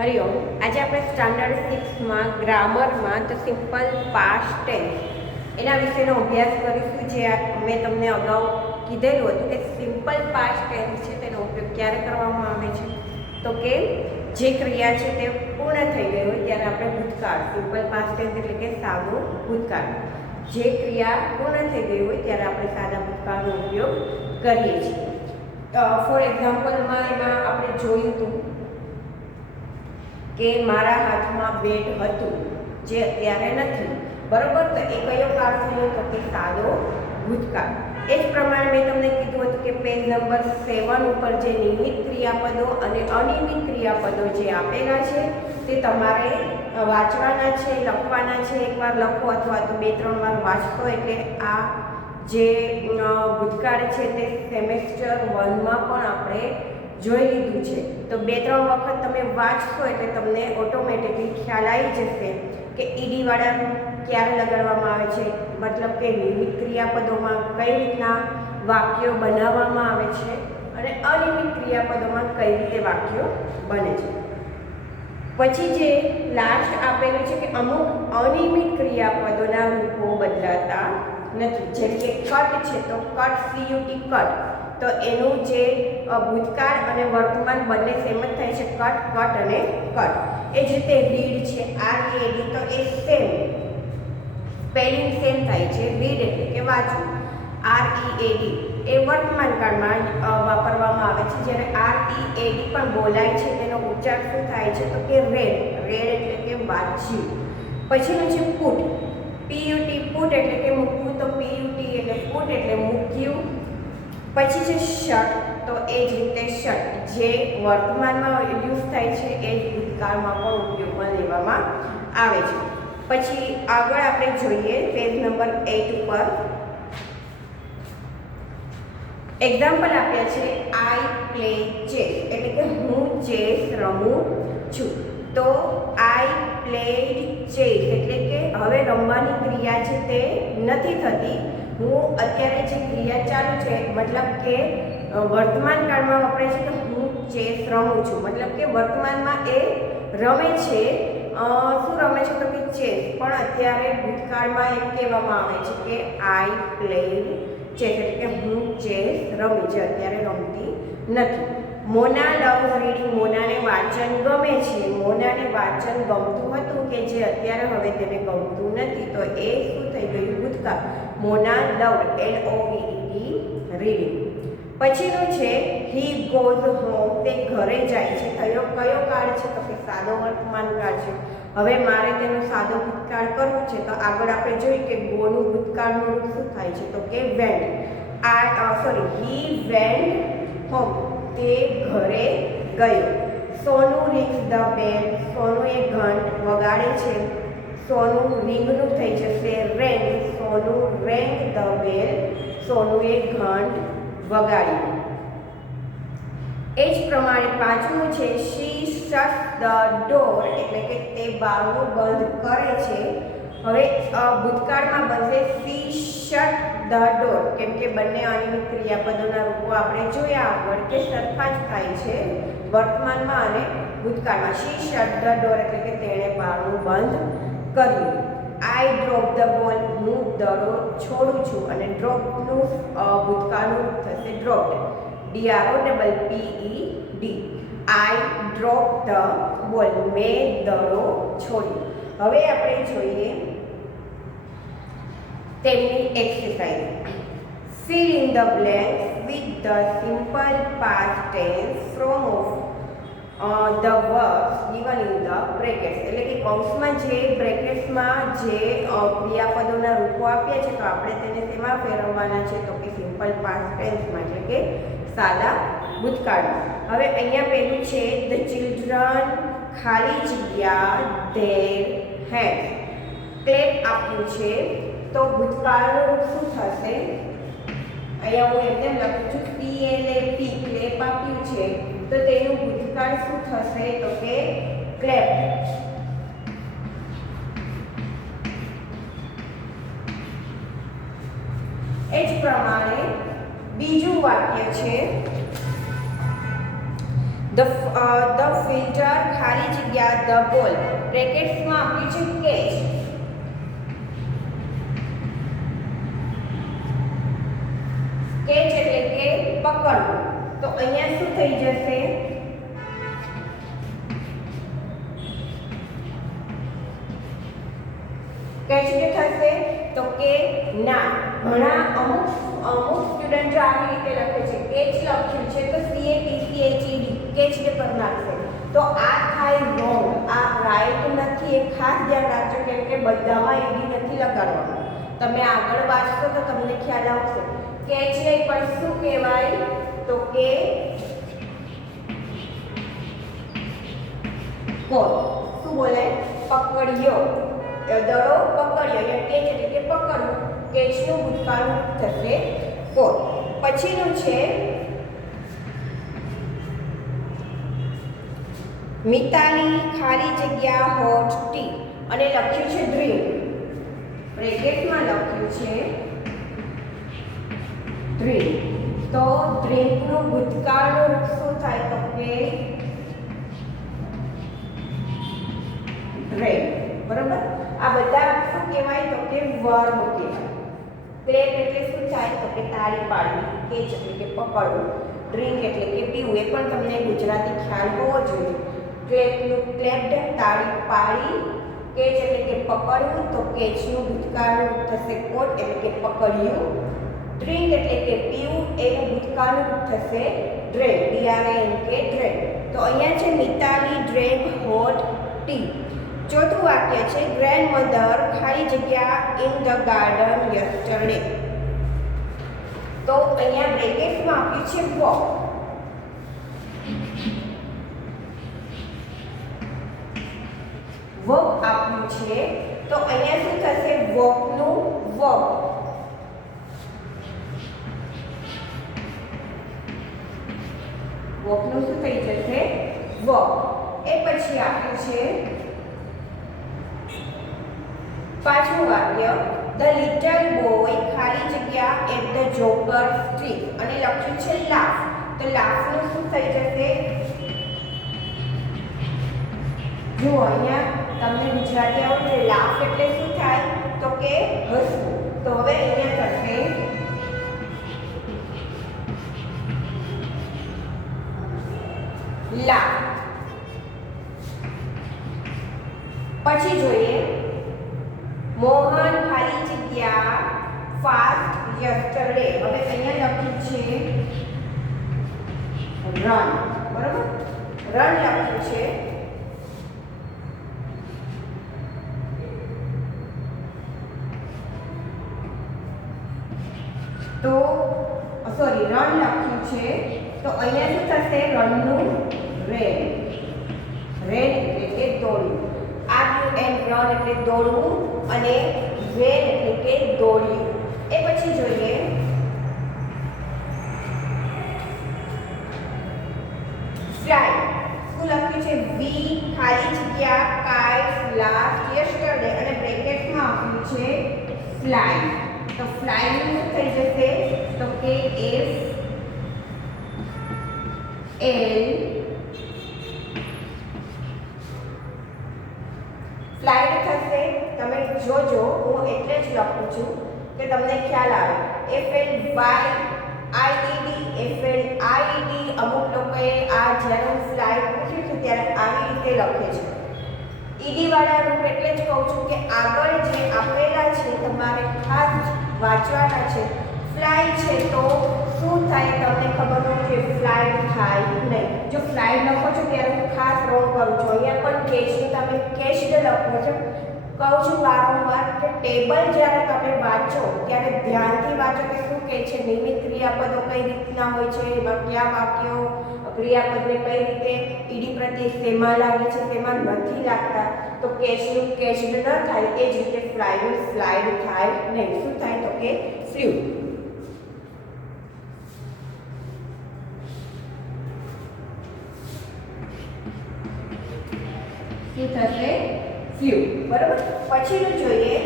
હરિઓમ. આજે આપણે સ્ટાન્ડર્ડ 6માં ગ્રામરમાં ધ સિમ્પલ પાસ્ટ ટેન્સ એના વિશેનો અભ્યાસ કરીશું. જે મેં તમને અગાઉ કીધેલું હતું કે સિમ્પલ પાસ્ટ ટેન્સ છે તેનો ઉપયોગ ક્યારે કરવામાં આવે છે, તો કે જે ક્રિયા છે તે પૂર્ણ થઈ ગઈ હોય ત્યારે આપણે ભૂતકાળ, સિમ્પલ પાસ્ટ ટેન્સ એટલે કે સાદો ભૂતકાળ, જે ક્રિયા પૂર્ણ થઈ ગઈ હોય ત્યારે આપણે સાદા ભૂતકાળનો ઉપયોગ કરીએ છીએ. ફોર એક્ઝામ્પલમાં એમાં આપણે જોયું હતું કે મારા હાથમાં બેટ હતું જે અત્યારે નથી, બરોબર. તો એ કયો કાળ થયો, તો કે સાદો ભૂતકાળ. એ જ પ્રમાણે મેં તમને કીધું હતું કે પેજ નંબર 7 ઉપર જે નિયમિત ક્રિયાપદો અને અનિયમિત ક્રિયાપદો જે આપેલા છે તે તમારે વાંચવાના છે, લખવાના છે. એકવાર લખો અથવા તો 2-3 વાર વાંચતો એટલે આ જે ભૂતકાળ છે તે સેમેસ્ટર 1માં પણ આપણે જોઈ લીધું છે. તો 2-3 વખત તમે વાંચશો એટલે તમને ઓટોમેટિકલી ખ્યાલ આવી જશે કે ઈડી વાળા ક્યારે લગાડવામાં આવે છે, મતલબ કે નિયમિત ક્રિયાપદોમાં કઈ રીતના વાક્યો બનાવવામાં આવે છે અને અનિયમિત ક્રિયાપદોમાં કઈ રીતે વાક્યો બને છે. પછી જે લાસ્ટ આપેલું છે કે અમુક અનિયમિત ક્રિયાપદોના રૂપો બદલાતા નથી. જેમ કે કટ છે તો કટ, CUT કટ, તો એનું જે ભૂતકાળ અને વર્તમાન બંને સેમ જ થાય છે, કટ, કટ અને કટ. એ જ રીતે રીડ છે, READ, તો એ સેમ સ્પેલિંગ સેમ થાય છે. રીડ એટલે કે વાંચવું, READ એ વર્તમાન કાળમાં વાપરવામાં આવે છે, જ્યારે READ પણ બોલાય છે તેનો ઉચ્ચાર શું થાય છે, તો કે રેડ, રેડ એટલે કે વાંચ્યું. પછીનું છે પુટ, PUT પુટ એટલે કે મૂકવું, તો PUT એટલે પુટ એટલે મૂક્યું. પછી છે શટ, તો એ જ રીતે શટ જે વર્તમાનમાં યુઝ થાય છે એ જ ભૂતકાળમાં પણ ઉપયોગમાં લેવામાં આવે છે. પછી આગળ આપણે જોઈએ પેજ નંબર 8 ઉપર એક્ઝામ્પલ આપ્યા છે. આઈ પ્લે ચેસ એટલે કે હું ચેસ રમું છું. તો આઈ પ્લેડ ચેસ એટલે કે હવે રમવાની ક્રિયા છે તે નથી થતી, હું અત્યારે જે ક્રિયા ચાલુ છે, મતલબ કે વર્તમાન કાળમાં વપરાય છે કે હું ચેસ રમું છું, મતલબ કે વર્તમાનમાં એ રમે છે. શું રમે છે, તો કે ચેસ. પણ અત્યારે ભૂતકાળમાં એમ કહેવામાં આવે છે કે આઈ પ્લેડ ચેસ એટલે કે હું ચેસ રમી, જે અત્યારે રમતી નથી. મોના લવ્સ રીડિંગ, મોનાને વાંચન ગમે છે. મોનાને વાંચન ગમતું હતું કે જે અત્યારે હવે તેને ગમતું નથી, તો એ શું થઈ ગયું, ભૂતકાળ. મોના લવ્ડ, LOVED રીડિંગ. પછીનું છે હી ગોઝ હોમ, તે ઘરે જાય છે. કયો કાળ છે, તો કે સાદો વર્તમાન કાળ છે. હવે મારે તેનો સાદો ભૂતકાળ કરવું છે, તો આગળ આપણે જોઈએ કે ગોનું ભૂતકાળનું રૂપ શું થાય છે, તો કે વેન્ટ. હી વેન્ટ હોમ, તે ઘરે ગયો. સોનું રિંગ્સ ધ બેલ, સોનું એ ઘંટ વગાડે છે. સોનું રિંગનું થઈ જશે રેંગ, સોનું રેંગ ધ બેલ, સોનું એ ઘંટ વગાડ્યું. એ જ પ્રમાણે પાંચમું છે શી શટ ધ ડોર એટલે કે તે બારણું બંધ કરે છે. હવે ભૂતકાળમાં બનશે શી શટ ધ ડોર, કેમ કે બંને અનિયમિત ક્રિયાપદોના રૂપો આપણે જોયા આગળ કે સરખા જ થાય છે વર્તમાનમાં અને ભૂતકાળમાં. શી શટ ધ ડોર એટલે કે તેણે બારણું બંધ કર્યું. આઈ ડ્રોપ ધ બોલ, હું દડો છોડું છું, અને ડ્રોપનું ભૂતકાળનું રૂપ થશે dropped, DROPPED. I drop the ball, મેં દડો છોડ્યો. હવે આપણે જોઈએ તેમની exercise. Fill in the blanks with the simple past tense from the verbs given in the brackets એટલે કે કૌંસમાં જે બ્રેકેટ્સમાં જે ક્રિયાપદોના રૂપો આપ્યા છે, તો આપણે તેને શેમાં ફેરવવાના છે, તો કે સિમ્પલ પાસ્ટ ટેન્સમાં એટલે કે સાદા ભૂતકાળમાં. હવે અહીંયા પહેલું છે ધ ચિલ્ડ્રન, ખાલી જગ્યા ધેર હેડ, ક્લેપ આપ્યું છે, તો ભૂતકાળનું રૂપ શું થશે, અહીંયા હું એમને લખું છું CLAP, ક્લેપ આપ્યું છે, તો તેનું ભૂતકાળ શું થશે, તો કે ક્લેપ. એ જ પ્રમાણે બીજું વાક્ય છે ધ ફિલ્ટર ખાલી જગ્યા ધ બોલ બ્રેકેટ્સમાં આપ્યું છે કેચ. કેચ એટલે કે પકડવું. તો અહીંયા શું થઈ જશે? કેચ થશે તો કે ના. ઘણા અમુક સ્ટુડન્ટ જો આવી રીતે લખે છે કેચ લખ્યું છે તો CATCHED કેચ પર નાખશે. તો આ થાય રોંગ. આ રાઈટ નથી. એ ખાસ ધ્યાન રાખજો કેમ કે બધામાં એડી નથી લગાડવાનું. તમે આગળ વાંચશો તો તમને ખ્યાલ આવશે. કેચ નહીં પણ શું કહેવાય? તો કે કોલ. શું બોલાય? પકડ્યો. દડો પકડ્યો. એટલે કેચ એટલે કે પકડવું. કેચનું ભૂતકાળનું થશે કોલ. પછીનું છે મિતાલી ખાલી જગ્યા હોટ ટી અને લખ્યું છે ડ્રિંક. બ્રેકેટમાં લખ્યું છે ડ્રિંક. તો ડ્રિંકનું ભૂતકાળનું રૂપ શું થાય? તો કે ડ્રેક. બરોબર. આ બધા શું કહેવાય? તો કે વર્બ કહેવાય. ક્લેપ એટલે શું થાય? તો કે તાળી પાડવી. કેચ એટલે કે પકડવું. ડ્રિંક એટલે કે પીવું. એ પણ તમને ગુજરાતી ખ્યાલ હોવો જોઈએ. ક્લેપ્ડ તાળી પાડી. કેચ એટલે કે પકડવું. તો કેચનું ભૂતકાળનું થશે કોટ એટલે કે પકડ્યું. ડ્રિંક એટલે કે પીવું. એનું ભૂતકાળનું થશે ડ્રેક. DRANK ડ્રેક. તો અહીંયા છે મિતાલી ડ્રેક હોટ ટી. ચોથું વાક્ય છે ગ્રેન્ડમધર ખાલી જગ્યા ઇન ધ ગાર્ડન યસ્ટરડે. તો અહીંયા બ્રેકેટમાં આપ્યું છે વોક. વોક આપ્યું છે તો અહીંયા શું થશે? વોકનું વોક. વોકનું શું થઈ જશે? વોક. એ પછી આપ્યું છે પાંચમું વાક્ય ધ લિટલ બોય ખાલી જગ્યા એટ ધ જોકર સ્ટ્રીટ અને લખ્યું છે લાફ. તો લાફનું શું થઈ જશે? જુઓ અહીંયા તમને ગુજરાતી આવડે. લાફ એટલે શું થાય? તો કે હસવું. તો હવે અહીંયા થશે લાફ. પછી જોઈએ મોહન ખાલી જગ્યા ફાસ્ટ યસ્ટરડે. હવે અહીંયા લખ્યું છે રન. બરોબર. રન લખ્યું છે. તો સોરી રન લખ્યું છે તો અહીંયા શું થશે? રનનું રેન. રેન એટલે કે દોડવું. RUN રન એટલે દોડવું અને રેન એટલે કે દોડ્યું. એ પછી જોઈએ ફ્લાય. શું લખ્યું છે? વી ખાલી જગ્યા કાઇટ લાસ્ટ યસ્ટરડે અને બ્રેકેટમાં આપ્યું છે ફ્લાય. તો ફ્લાય નું શું થઈ જશે? તો કે FL ફ્લાઇટ થશે. તમે જોજો હું એટલે જ લખું છું કે તમને ખ્યાલ આવે. FLYIED અમુક લોકોએ આ જ્યારે હું ફ્લાઇટ પૂછ્યું છું ત્યારે આવી રીતે લખે છે. ઈડી વાળા રૂપ એટલે જ કહું છું કે આગળ જે આપેલા છે તમારે ખાસ વાંચવાના છે. ફ્લાય છે તો શું થાય? તમને ખબર હોય કે ફ્લાઇટ થાય નહીં. જો ફ્લાઇટ લખો છો ત્યારે હું ખાસ રોંગ કરું છું. અહીંયા પણ કેચનું તમે કેચ્ડ લખો છો. કહું છું વારંવાર કે ટેબલ જ્યારે તમે વાંચો ત્યારે ધ્યાનથી વાંચો કે શું કહે છે. નિયમિત ક્રિયાપદો કઈ રીતના હોય છે, એમાં કયા વાક્યો ક્રિયાપદને કઈ રીતે ઈડી પ્રત્યે શેમાં લાગે છે, શેમાં નથી લાગતા. તો કેચનું કેચ્ડ ન થાય. એ જ રીતે ફ્લાયનું ફ્લાઇડ થાય નહીં. શું થાય? તો કે ફ્લ્યુ. શું થશે? ફ્લ્યુ. બરોબર. પછીનું જોઈએ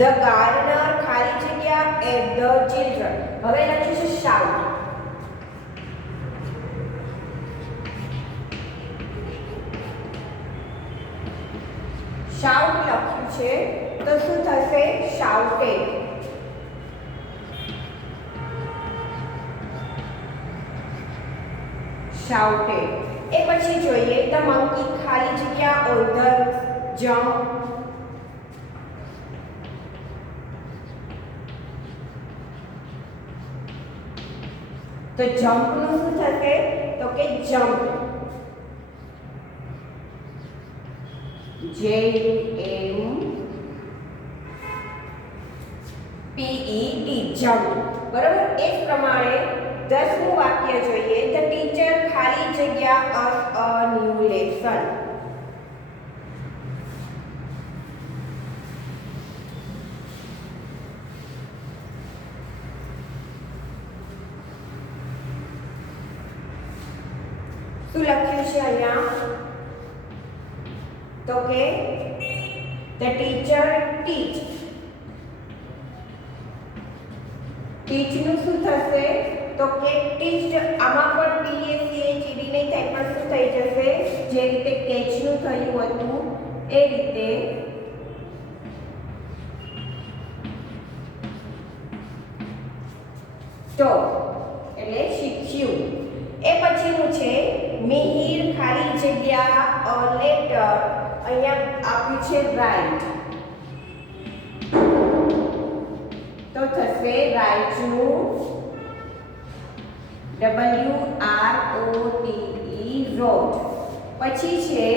ધ ગાર્ડનર ખાલી જગ્યા એટ ધ ચિલ્ડ્રન. હવે લખ્યું છે શાઉટ. શાઉટ લખ્યું છે તો શું થશે? શાઉટેડ. શાઉટેડ. એ પછી જોઈએ ધ મંકી ખાલી જગ્યા ઓન ધ જમ્પ. તો જમ્પ નું શું થશે? તો કે jump. J M P E T jump. બરાબર. એ જ પ્રમાણે 10મું વાક્ય જોઈએ ધ ટીચર ખાલી જગ્યા અ ન્યૂ લેસન. શું લખ્યું છે અહીંયા? તો કે ધ ટીચર ટીચ. ટીચ નું શું થશે? તો કે ટીચ્ડ. આમાં પણ PACH ED નહીં થાય પણ શું થઈ જશે? જે રીતે કેચ નું થયું હતું એ રીતે તો એટલે શીખ્યું. એ પછીનું છે મિહિર ખાલી જગ્યા અ લેટર. અહીંયા આપ્યું છે રાઇટ તો થશે રાઇટ નું WROTE રોટ. પછી છે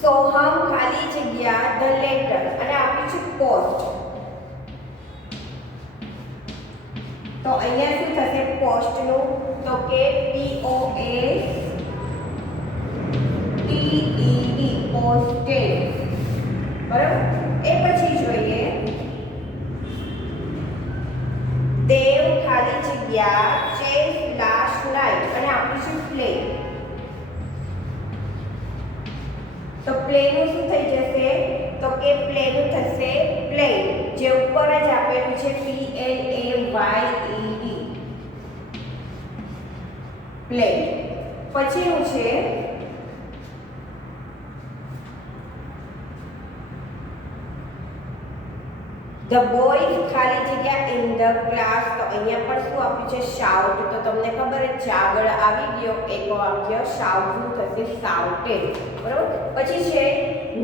સોહમ ખાલી જગ્યા ધ લેટર અને આપ્યું છે પોસ્ટ. તો અહીંયા શું થશે પોસ્ટ નું? તો કે POSTED પોસ્ટેડ. બરાબર. એ પછી જોઈએ દેવ ખાલી જગ્યા ચેસ લાસ્ટ નાઇટ અને આપ્યું છે પ્લે. તો પ્લે નું શું થઈ જશે? તો કે પ્લે નું થશે પ્લે. જે ઉપર જ આપેલું છે PLAYED પ્લે. પછીનું છે ધ બોયઝ ખાલી જગ્યા ઇન ધ ક્લાસ. તો અહીંયા પણ શું આપ્યું છે? શાઉટ. તો તમને ખબર જ છે આગળ આવી ગયો એક વાક્ય શાઉટ નું થશે શાઉટેડ. બરાબર. પછી છે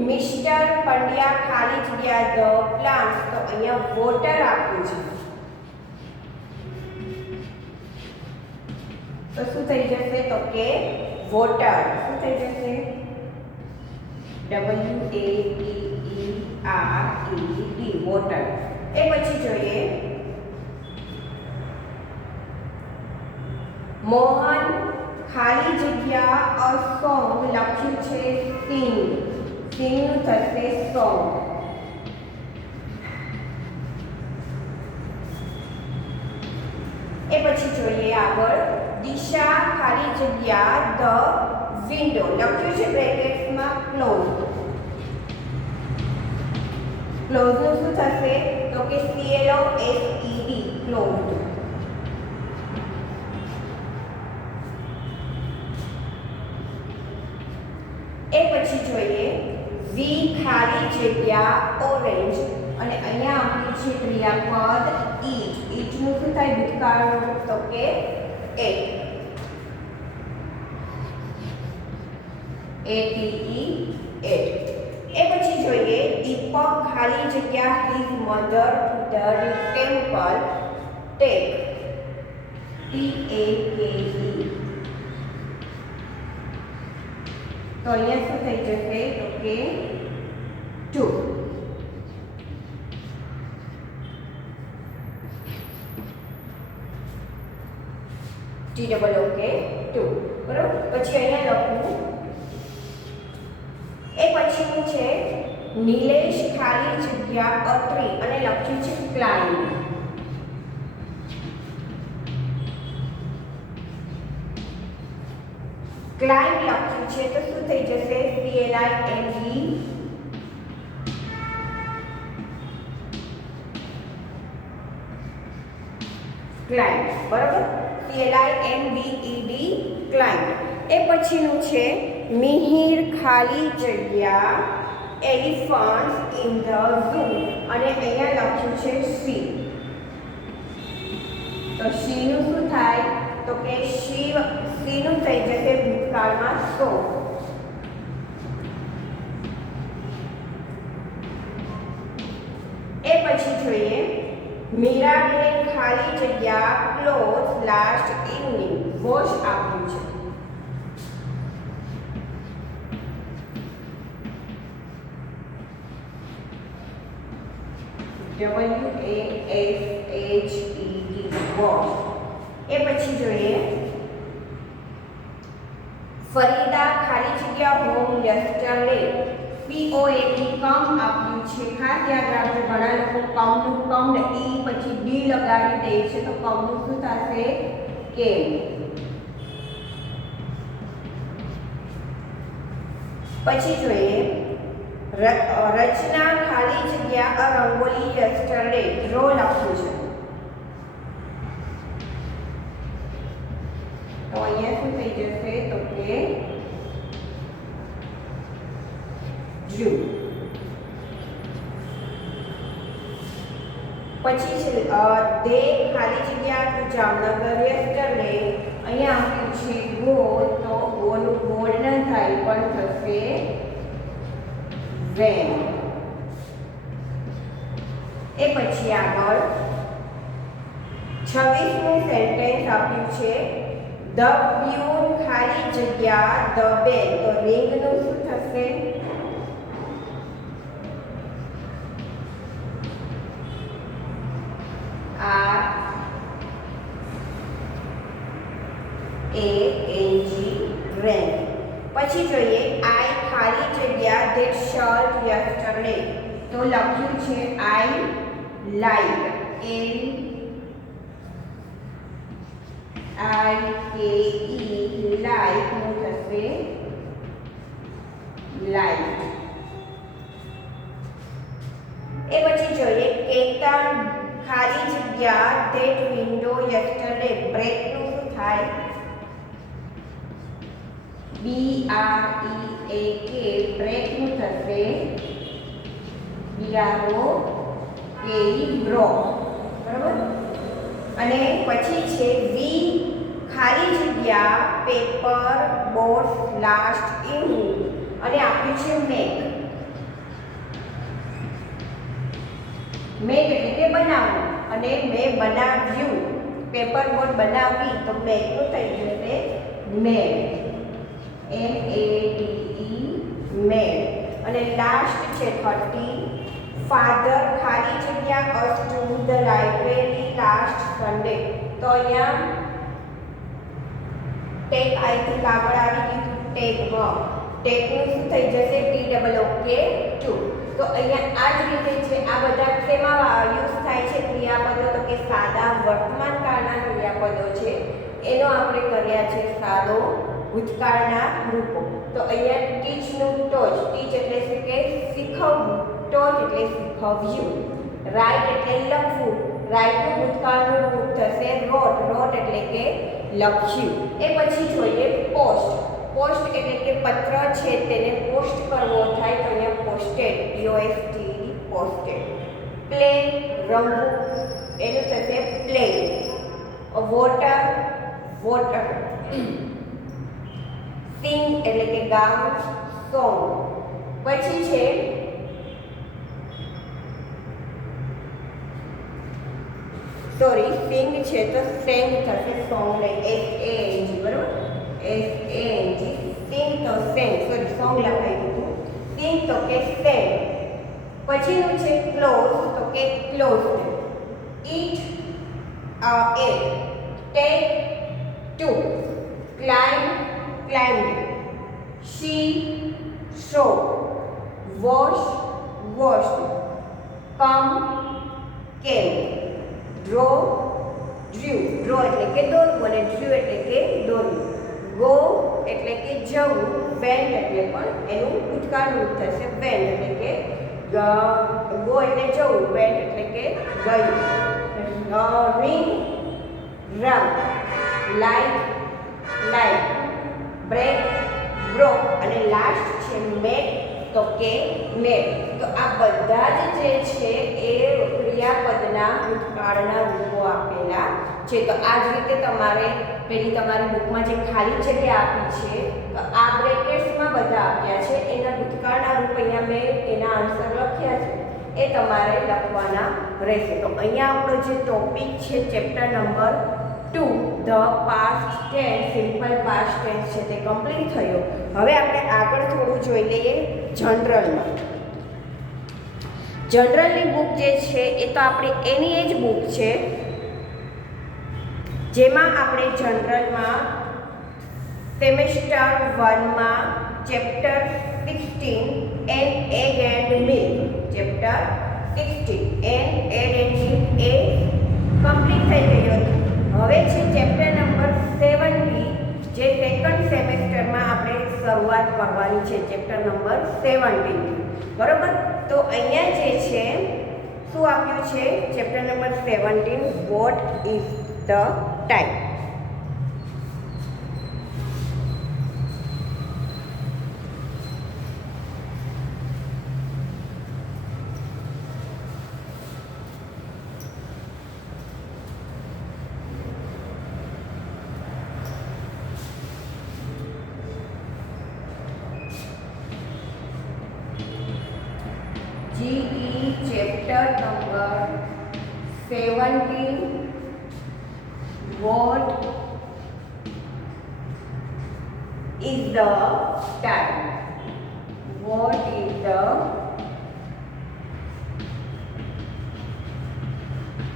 મિસ્ટર પંડ્યા ખાલી જગ્યા ધ પ્લાન્ટ્સ. તો અહીંયા વોટર આપ્યું છે તો શું થઈ જશે? તો કે વોટર. શું થઈ જશે? WATERED water. એ પછી જોઈએ મોહન ખાલી જગ્યા અ સોંગ લખ્યું છે સિંગ. સિંગ નું થશે સોંગ. એ પછી જોઈએ આગળ દિશા ખાલી જગ્યા ધ વિન્ડો લખ્યું છે બ્રેકેટ્સમાં ક્લોઝ. ક્લોઝ નું શું થશે? તો કે CLOSED ક્લોઝ. એ પછી જોઈએ વી ખાલી જગ્યા ઓરેન્જ અને અહીંયા આપ્યું છે ક્રિયાપદ ઈટ. ઈટ નું શું થાય ભૂતકાળનું? તો કે એટ. ATE at. એ પછી જોઈએ દીપક ખાલી જગ્યા his mother to the temple take. TAKE. તો અહીંયા શું થઈ જશે? તો કે ટુ. TOOK two. બરાબર. પછી અહીંયા લખવું. એ પછીનું છે નિલેશ ખાલી જગ્યા અત્રી અને લખ્યું છે ક્લાઇમ્બ. ક્લાઇમ્બ લખ્યું છે તો શું થઈ જશે? CLIMB. ક્લાઇમ્બ. બરાબર. CLIMBED climb. એ પછીનું છે મિહિર ખાલી જગ્યા એલિફન્ટ્સ ઇન ધ ઝૂ અને અહીંયા લખ્યું છે સી. તો સીનું શું થાય તો કે સીનું થઈ જશે ભૂતકાળમાં સો. એ પછી જોઈએ મીરાબેન ખાલી જગ્યા ક્લોથ લાસ્ટ ઇવનિંગ વોશ આપ્યું છે. WASHED wash. એ પછી જોઈએ ફરીદા ખાલી જગ્યા હોમ યસ્ટરડે POAD કમ આપ્યું છે. ખાસ યાદ રાખજો ઘણા લોકો કમનું ઈ પછી ડી લગાવી દે છે તો કમનું શું થશે કેમ. પછી જોઈએ રચના ખાલી જગ્યા અ રંગોલી યસ્ટરડે ડ્રો લખ્યું છે. તો અહીંયા શું થઈ જશે તો કે ડ્યુ. પછી છે દે ખાલી જગ્યા ટુ જામનગર યસ્ટરડે. અહીંયા આપ્યું છે ગો તો ગોનું બોલ્ડ ન થાય પણ થશે વેન. એ પછી આગળ 26મું સેન્ટેન્સ આપ્યું છે ધ પ્યુન ખાલી જગ્યા ધ બેલ. તો રિંગનું શું થશે RANG રેન. પછી જોઈએ આઈ ખાલી જગ્યા ધેટ શર્ટ યસ્ટરડે. તો લખ્યું છે આઈ લાઈક LIKE લાઈક નું થશે લાઈક. એ પછી જોઈએ કેતન ખાલી જગ્યા ધેટ વિન્ડો યસ્ટરડે. બ્રેક નું શું થાય BREAK બ્રેક નું થશે BROKE બ્રો. બરાબર. અને પછી છે વી ખાલી જગ્યા પેપર બોટ્સ લાસ્ટ ઇવનિંગ અને આપ્યું છે મેક. મેક એટલે કે બનાવવું અને મેં બનાવ્યું પેપર બોટ બનાવી તો મેકનું થઈ જશે મેડ MADE મેડ. અને લાસ્ટ છે 30 ફાધર ખાલી જગ્યા us to the library last Sunday. તો અહીંયા ટેક આઈ થિંક આગળ આવી ગયું ટેકમાં. ટેકનું શું થઈ જશે TOOK 2. તો અહીંયા આ જ રીતે છે. આ બધા શેમાં યુઝ થાય છે ક્રિયાપદો તો કે સાદા વર્તમાન કાળના ક્રિયાપદો છે એનો આપણે કર્યા છે સાદો ભૂતકાળના રૂપો. તો અહીંયા ટીચનું ટોચ. ટીચ એટલે શું કે શીખવવું. ટોચ એટલે શીખવ્યું. રાઇટ એટલે લખવું. રાઇટનું ભૂતકાળનું રૂપ થશે રોટ. રોટ એટલે કે લખ્યું. એ પછી જોઈએ પોસ્ટ. પોસ્ટ એટલે કે પત્ર છે તેને પોસ્ટ કરવો થાય તો અહીંયા પોસ્ટેડ POSTED પોસ્ટેડ. પ્લે રમવું એનું થશે પ્લે. Water water. સિંગ એટલે કે ગાવું સોંગ. પછી છે સોરી સિંગ છે તો સેંગ થશે સોંગ નહીં SANG. બરાબર SANG સિંગ તો સેંગ સોરી સોંગ લખાઈ દીધું. સિંગ તો કે સેંગ. પછીનું છે ક્લોઝ તો કે closed. Eat ate. Take took. Climb climbed. She showed. Wash washed. Come came. Draw drew. Draw એટલે કે દોરવું અને drew એટલે કે દોરવું. Go એટલે કે જવું. Went એટલે પણ એનું ભૂતકાળનું રૂપ થશે went એટલે કે go એટલે જવું. went એટલે કે ગયું. Ring rung. Light light. Break broke અને લાસ્ટ છે મેક તો કે મેક. તો આ બધા જ જે છે એ ક્રિયાપદના ભૂતકાળના રૂપો આપેલા છે. તો આ જ રીતે તમારે પેલી તમારી બુકમાં જે ખાલી જગ્યા આપી છે તો આ બ્રેકેટ્સમાં બધા આપ્યા છે, એના ભૂતકાળના રૂપ અહીંયા મેં એના આન્સર લખ્યા છે એ તમારે લખવાના રહેશે. તો અહીંયા આપણો જે ટોપિક છે chapter number 2 the past tense simple past tense છે તે કમ્પ્લીટ થયો. હવે આપણે આગળ થોડું જોઈ લઈએ જનરલમાં. જનરલની બુક જે છે એ તો આપણી એની એ જ બુક છે જેમાં આપણે જનરલમાં સેમેસ્ટર 1માં chapter 16 an egg and milk chapter 16 an egg and milk એ કમ્પ્લીટ થઈ ગયું હતું. હવે છે ચેપ્ટર નંબર 17 જે સેકન્ડ સેમેસ્ટરમાં આપણે શરૂઆત કરવાની છે ચેપ્ટર નંબર 17 બરોબર. તો અહીંયા જે છે શું આપ્યું છે chapter number 17 what is the time. GE chapter number 17 what is the time. What is the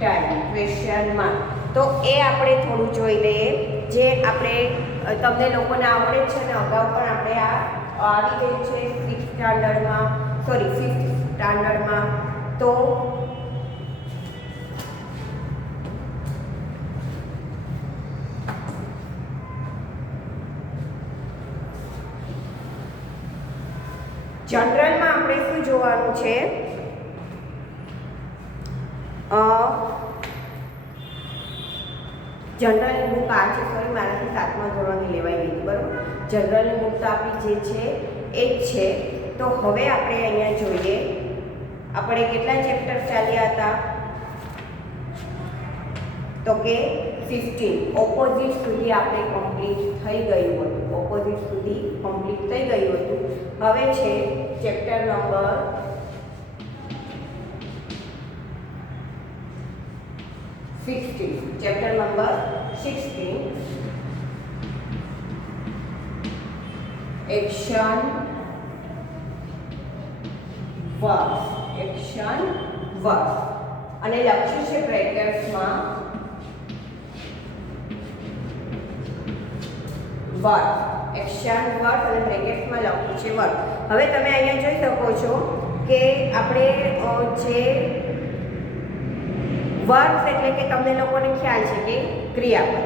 time question mark. તો એ આપણે થોડું જોઈ લઈએ જે આપણે તમને લોકોને આવડે છે ને અગાઉ પણ આપણે આ આવી ગયું છે 6th સ્ટાન્ડર્ડમાં સોરી 5th સ્ટાન્ડર્ડમાં. તો જનરલમાં આપણે શું જોવાનું છે જનરલની બુક આ છે સોરી મારાથી 7મા ધોરણની લેવાઈ ગઈ હતી બરાબર. જનરલની બુક તો આપણી જે છે એ જ છે. તો હવે આપણે અહીંયા જોઈએ આપણે કેટલા ચેપ્ટર ચાલ્યા હતા તો કે 15 ઓપોઝિટ સુધી આપણે કમ્પ્લીટ થઈ ગયું હતું. ઓપોઝિટ સુધી કમ્પ્લીટ થઈ ગયું હતું. હવે છે chapter number 16 chapter number 16 action verse. Action verse અને લખ્યું છે બ્રેકેટ્સમાં વર્સ. એક્શન વર્સ અને બ્રેકેટ્સમાં લખ્યું છે વર્સ. હવે તમે અહીંયા જોઈ શકો છો કે આપણે જે વર્સ એટલે કે તમને લોકોને ખ્યાલ છે કે ક્રિયાપદ.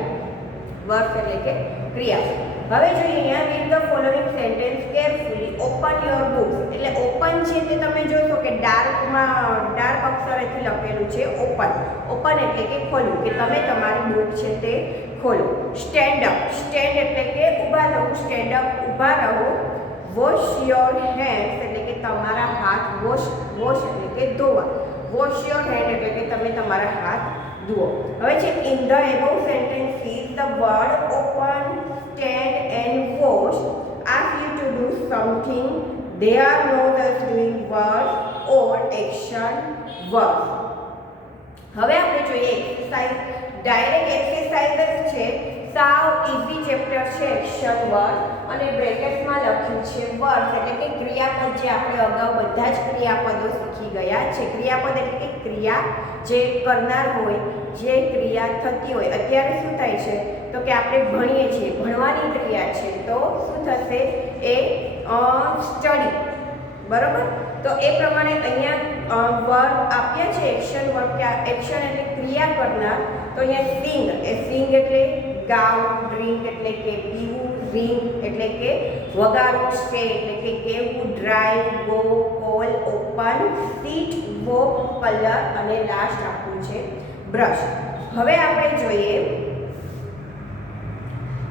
વર્સ એટલે કે ક્રિયાપદ. હવે જોઈએ અહીંયા read the following sentence carefully open your books. એટલે ઓપન છે તે તમે જોશો કે ડાર્ક અક્ષરેથી લખેલું છે ઓપન. ઓપન એટલે કે ખોલવું, કે તમે તમારી બુક છે તે ખોલો. Stand up. સ્ટેન્ડ એટલે કે ઊભા થવું. સ્ટેન્ડ અપ ઊભા રહો. વોશ યોર હેન્ડ્સ એટલે કે તમારા હાથ વોશ એટલે કે ધોવા. વોશ યોર હેન્ડ એટલે કે તમે તમારા હાથ ધુઓ. હવે છે in the above sentences the word open, stand and wash ask you to do something they are not as doing words or action words. હવે આપણે જોઈએ એક્સરસાઇઝ. ડાયરેક્ટ એક્સરસાઇઝ છે. સાવ ઇઝી ચેપ્ટર છે એક્શન વર્ડ અને બ્રેકેટ્સમાં લખ્યું છે word એટલે કે ક્રિયાપદ જે આપણે અગાઉ બધા જ ક્રિયાપદો શીખી ગયા છે. ક્રિયાપદ એટલે કે ક્રિયા જે કરનાર હોય, જે ક્રિયા થતી હોય. અત્યારે શું થાય છે તો કે આપણે ભણીએ છીએ, ભણવાની ક્રિયા છે તો શું થશે એ સ્ટડી બરાબર. તો એ પ્રમાણે અહીંયા વર્ડ આપ્યા છે એક્શન વર્ડ. એક્શન એટલે ક્રિયા કરનાર. તો અહીંયા સિંગ સિંગ એટલે ગાવું, ડ્રિંક એટલે કે પીવું, રિંગ એટલે કે વગાડવું, સ્ટે એટલે કે કેવું, drive, go, call, open, seat, walk, colour અને લાસ્ટ આપ્યું છે બ્રશ. હવે આપણે જોઈએ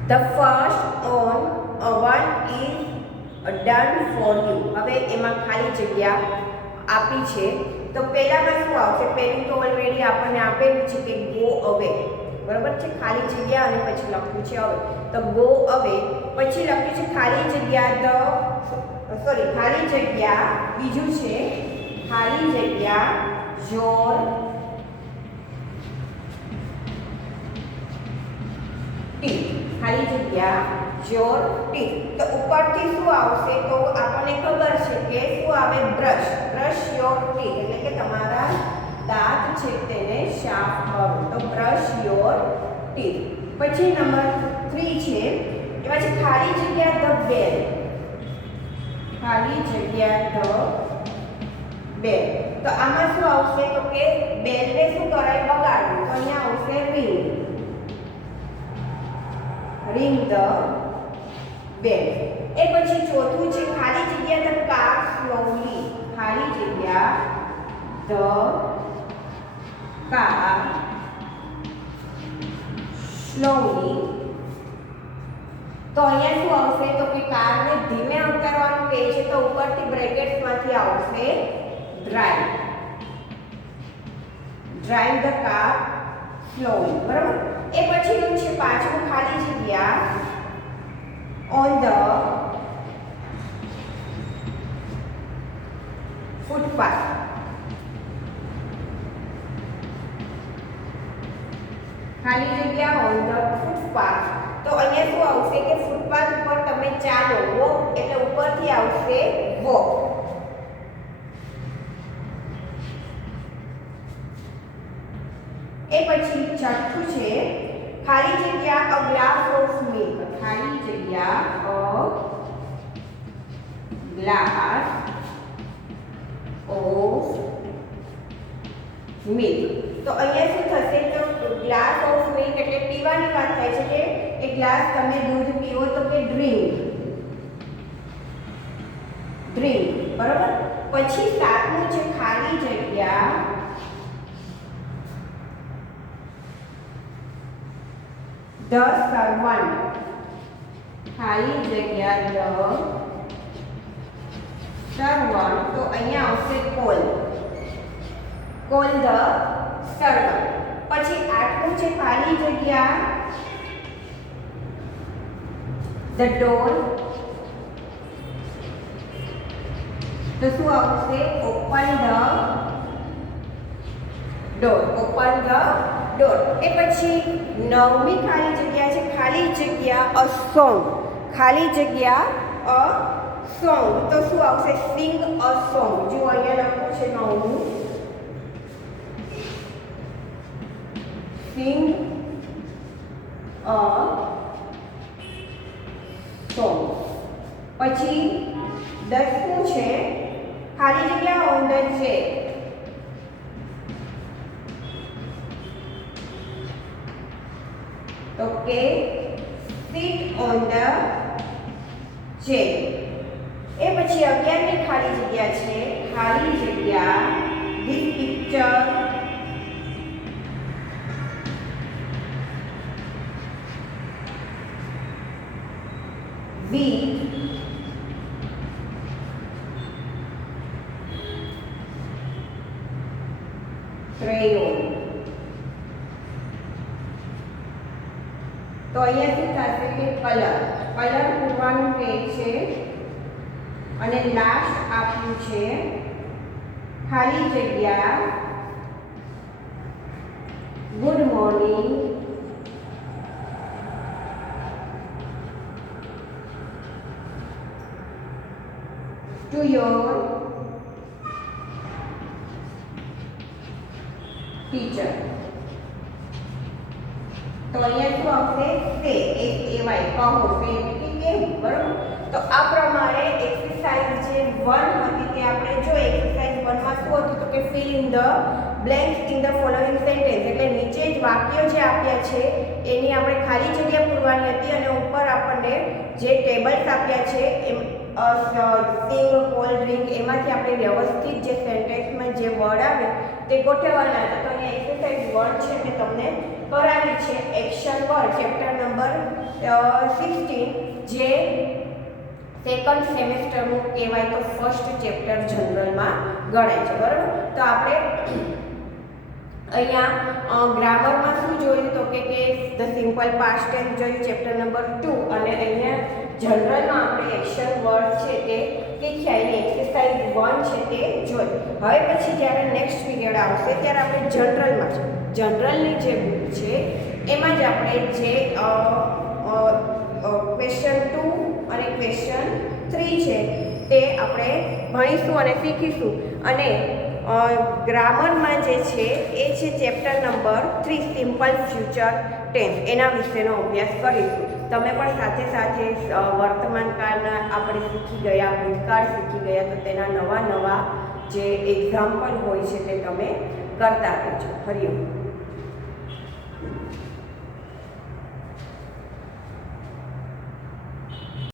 the first one is done for you. હવે એમાં ખાલી જગ્યા આપી છે તો પહેલામાં શું આવશે? પહેલું તો ઓલરેડી આપણને આપેલું છે કે ગો અવે, બરાબર છે, ખાલી જગ્યા અને પછી લખ્યું છે હવે, તો ગો અવે, પછી લખ્યું છે ખાલી જગ્યા ખાલી જગ્યા, બીજું છે ખાલી જગ્યા યોર ટીથ, ખાલી જગ્યા યોર ટીથ. તો ઉપરથી શું આવશે? તો આપણને ખબર છે કે શું આવે? બ્રશ, બ્રશ યોર ટીથ, એટલે કે તમારા દાંત છે તેને સાફ કરો. તો બ્રશ યોર ટીથ. પછી નંબર 3 છે એમાં છે ખાલી જગ્યા ધ બેલ, ખાલી જગ્યા ધ બેલ. તો આમાં શું આવશે? તો કે બેલને શું કરાય? વગાડવું. તો અહીંયા આવશે રિંગ, રિંગ ધ બેલ. એ પછી ચોથું છે ખાલી જગ્યા ધ કાર સ્લોલી, ખાલી જગ્યા ધ કાર સ્લોલી. તો અહીંયા શું આવશે? તો કે કારને ધીમે ઉતારવાનું કહે છે તો ઉપરથી બ્રેકેટ્સમાંથી આવશે drive, drive the car slowly, બરાબર. એ પછીનું છે પાંચમું ખાલી જગ્યા ઓન ધ ફૂટપાથ, ખાલી જગ્યા ઓન ધ ફૂટપાથ. તો અહીંયા શું આવશે કે ફૂટપાથ ઉપર તમે ચાલો, વોક એટલે ઉપરથી આવશે વોક. એ પછી છઠ્ઠું છે ખાલી જગ્યા અ ગ્લાસ ઓફ મિલ્ક, ખાલી જગ્યા અ ગ્લાસ ઓફ મિલ્ક. તો અહીંયા શું થશે? તો ગ્લાસ ઓફ મિલ્ક એટલે પીવાની વાત થાય છે કે એક ગ્લાસ તમે દૂધ પીવો તો કે ડ્રિંક, ડ્રિંક, બરાબર. પછી સાતમું છે ખાલી જગ્યા ધ સર્વન્ટ, ખાલી જગ્યા ધ સર્વન્ટ. તો અહીંયા આવશે કોલ, કોલ ધ સર્વન્ટ. પછી આઠમું છે ખાલી જગ્યા ધ ડોર. તો શું આવશે? Open the door, open the door. એ પછી નવમી ખાલી જગ્યા છે ખાલી જગ્યા અ સોંગ, ખાલી જગ્યા અ સોંગ. તો શું આવશે? સિંગ અ સોંગ. જો અહીંયા લખ્યું છે નવમું, સિંગ અ સોંગ. પછી 10મું છે ખાલી જગ્યા ઓન ધ ચેર, તો કે sit on the chair. એ પછી 11મી ખાલી જગ્યા છે ખાલી જગ્યા this picture with crayon. તો અહીંયા શું થશે કે કલર, કલર પૂરવાનું કહે છે અને લાસ્ટ આપ્યું છે ખાલી જગ્યા good morning to your teacher. તો અહીંયા શું આવશે? સે, SAY, કહો, સે એટલે કેવું, બરાબર. તો આ પ્રમાણે એક્સરસાઇઝ જે 1 હતી તે આપણે જો એક્સરસાઇઝ 1 માં શું હતું તો કે fill in the blanks in the following sentence, એટલે નીચે જ વાક્યો જે આપ્યા છે એની આપણે ખાલી જગ્યા પૂરવાની હતી અને ઉપર આપણને જે ટેબલ્સ આપ્યા છે એમ સિંગ, કોલ્ડ ડ્રિંક, એમાંથી આપણે વ્યવસ્થિત જે સેન્ટેન્સમાં જે વર્ડ આવે તે ગોઠવવાના હતા. તો અહીંયા એક્સરસાઇઝ 1 છે મેં તમને કરાવી છે એક્શન પર ચેપ્ટર નંબર 16 જે સેકન્ડ સેમેસ્ટરનું કહેવાય તો ફર્સ્ટ ચેપ્ટર જનરલમાં ગણાય છે, બરાબર. તો આપણે અહીંયા ગ્રામરમાં શું જોયું તો કે ધ સિમ્પલ પાસ્ટ ટેન્સ જોયું ચેપ્ટર નંબર 2 અને અહીંયા જનરલમાં આપણે એક્શન વર્ડ છે તે શીખ્યા, એની એક્સરસાઇઝ 1 છે તે જોઈ. હવે પછી જ્યારે નેક્સ્ટ પીરિયડ આવશે ત્યારે આપણે જનરલની જે બુક છે એમાં જ આપણે જે ક્વેશ્ચન 2 અને ક્વેશ્ચન 3 છે તે આપણે ભણીશું અને શીખીશું. અને ગ્રામરમાં જે છે એ છે chapter number 3 simple future tense, એના વિશેનો અભ્યાસ કરીશું. તમે પણ સાથે સાથે વર્તમાન કાળના આપણે શીખી ગયા, ભૂતકાળ શીખી ગયા, તો તેના નવા જે એક્ઝામ્પલ હોય છે તે તમે કરતા રહેજો. હરિઓમ.